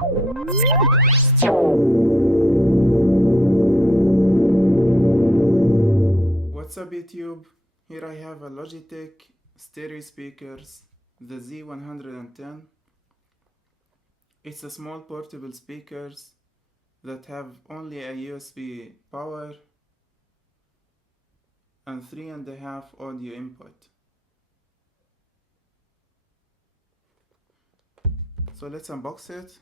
What's up YouTube? Here I have a Logitech stereo speakers, the Z110. It's a small portable speakers that have only a USB power and 3.5 audio input. So let's unbox it.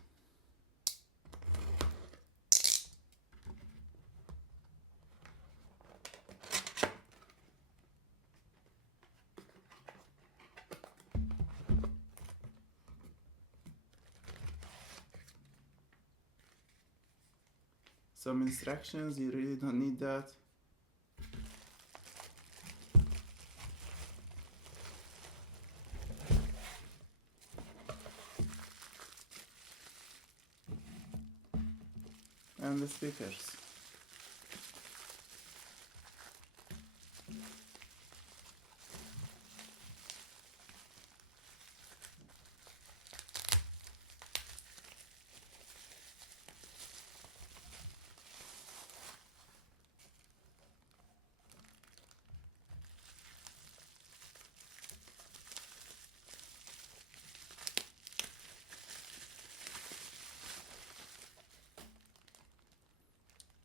Some instructions, you really don't need that. And the speakers.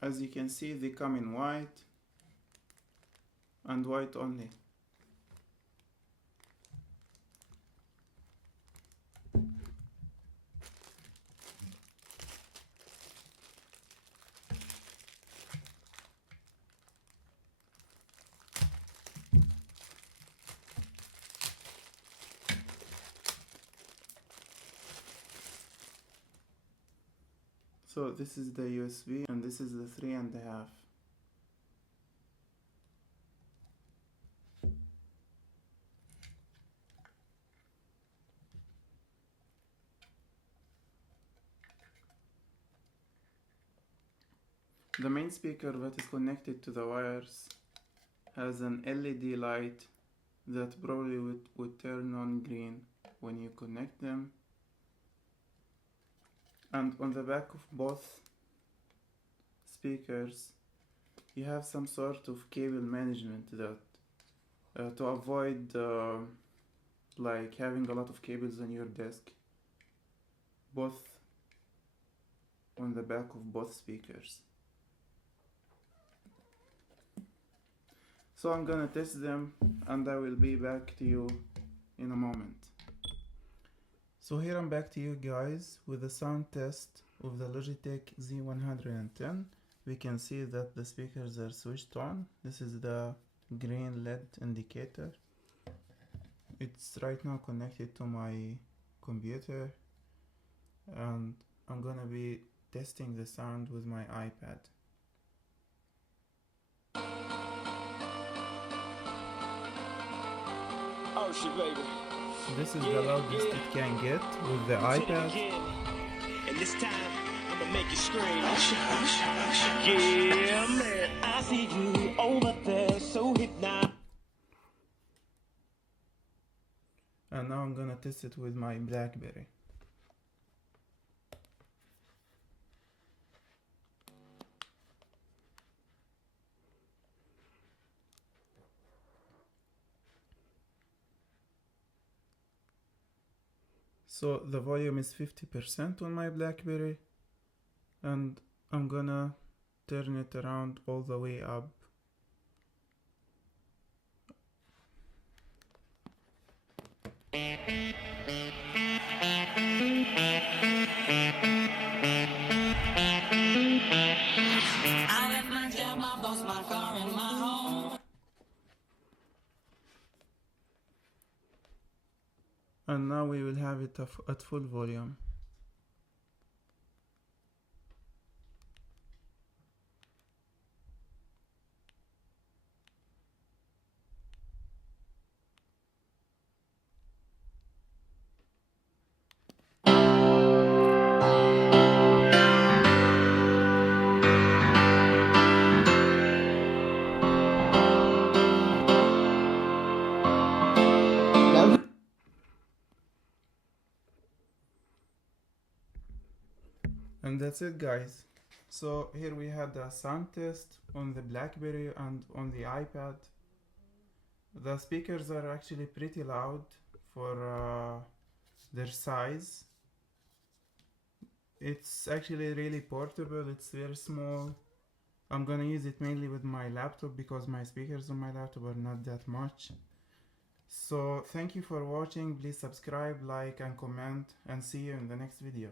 As you can see, they come in white and white only. So this is the USB and this is the 3.5. The main speaker that is connected to the wires has an LED light that probably would turn on green when you connect them. And on the back of both speakers you have some sort of cable management that to avoid like having a lot of cables on your desk, both on the back of both speakers. So I'm gonna test them and I will be back to you in a moment. So here I'm back to you guys with the sound test of the Logitech Z110. We can see that the speakers are switched on. This is the green LED indicator. It's right now connected to my computer and I'm gonna be testing the sound with my iPad. Oh shit, baby. This is the loudest it can get with the iPad. And this time, I'ma make you scream. Yeah, man. I see you over there, so hypnotized. And now I'm gonna test it with my BlackBerry. So the volume is 50% on my BlackBerry and I'm gonna turn it around all the way up. And now we will have it at full volume. And that's it, guys. So here we had a sound test on the BlackBerry and on the iPad. The speakers are actually pretty loud for their size. It's actually really portable, it's very small. I'm gonna use it mainly with my laptop because my speakers on my laptop are not that much. So thank you for watching. Please subscribe, like and comment, and see you in the next video.